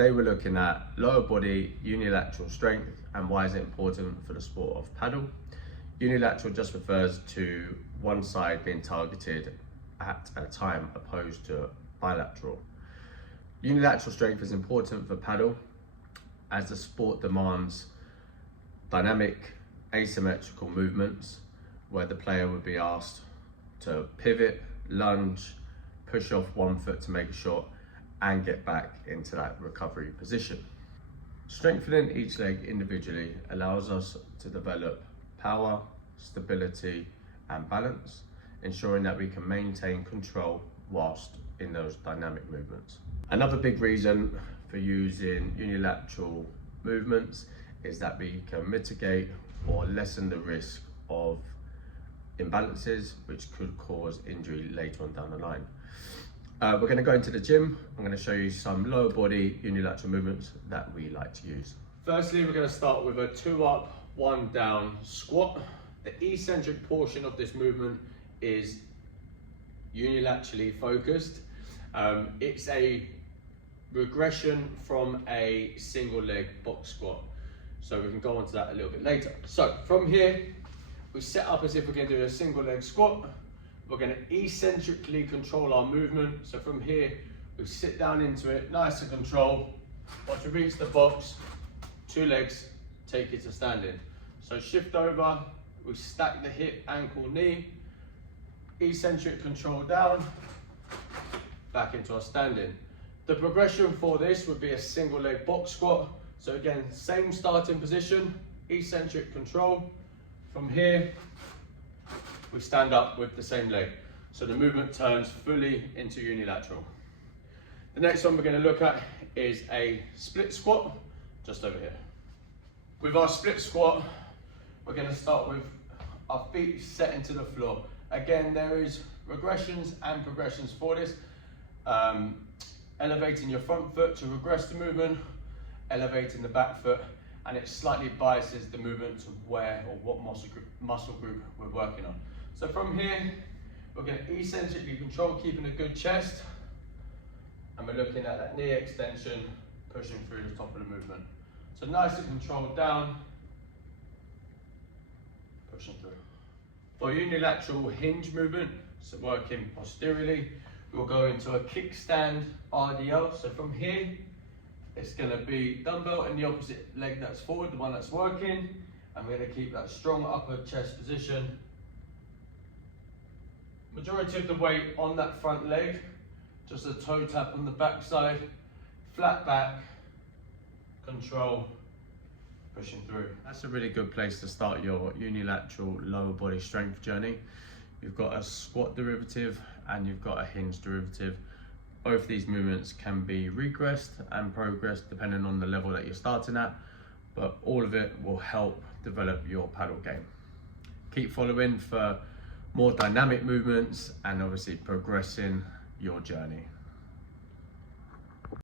Today we're looking at lower body unilateral strength and why is it important for the sport of paddle. Unilateral just refers to one side being targeted at a time opposed to bilateral. Unilateral strength is important for paddle as the sport demands dynamic asymmetrical movements where the player would be asked to pivot, lunge, push off one foot to make a shot and get back into that recovery position. Strengthening each leg individually allows us to develop power, stability and balance, ensuring that we can maintain control whilst in those dynamic movements. Another big reason for using unilateral movements is that we can mitigate or lessen the risk of imbalances which could cause injury later on down the line. We're going to go into the gym. I'm going to show you some lower body unilateral movements that we like to use. Firstly, we're going to start with a 2 up, 1 down squat. The eccentric portion of this movement is unilaterally focused. It's a regression from a single leg box squat. So we can go on to that a little bit later. So from here, we set up as if we're going to do a single leg squat. We're going to eccentrically control our movement. So from here, we sit down into it, nice and control. Once we reach the box, 2 legs, take it to standing. So shift over, we stack the hip, ankle, knee, eccentric control down, back into our standing. The progression for this would be a single leg box squat. So again, same starting position, eccentric control. From here, we stand up with the same leg. So the movement turns fully into unilateral. The next one we're going to look at is a split squat, just over here. With our split squat, we're going to start with our feet set into the floor. Again, there is regressions and progressions for this. Elevating your front foot to regress the movement, elevating the back foot, and it slightly biases the movement to where or what muscle group we're working on. So from here, we're going to eccentrically control, keeping a good chest, and we're looking at that knee extension, pushing through the top of the movement. So nice and controlled down, pushing through. For unilateral hinge movement, so working posteriorly, we'll go into a kickstand RDL. So from here, it's going to be dumbbell in the opposite leg that's forward, the one that's working, and we're going to keep that strong upper chest position. Majority of the weight on that front leg, just a toe tap on the back side, flat back, control, pushing through. That's a really good place to start your unilateral lower body strength journey. You've got a squat derivative and you've got a hinge derivative. Both these movements can be regressed and progressed depending on the level that you're starting at, but all of it will help develop your paddle game. Keep following for more dynamic movements and obviously progressing your journey.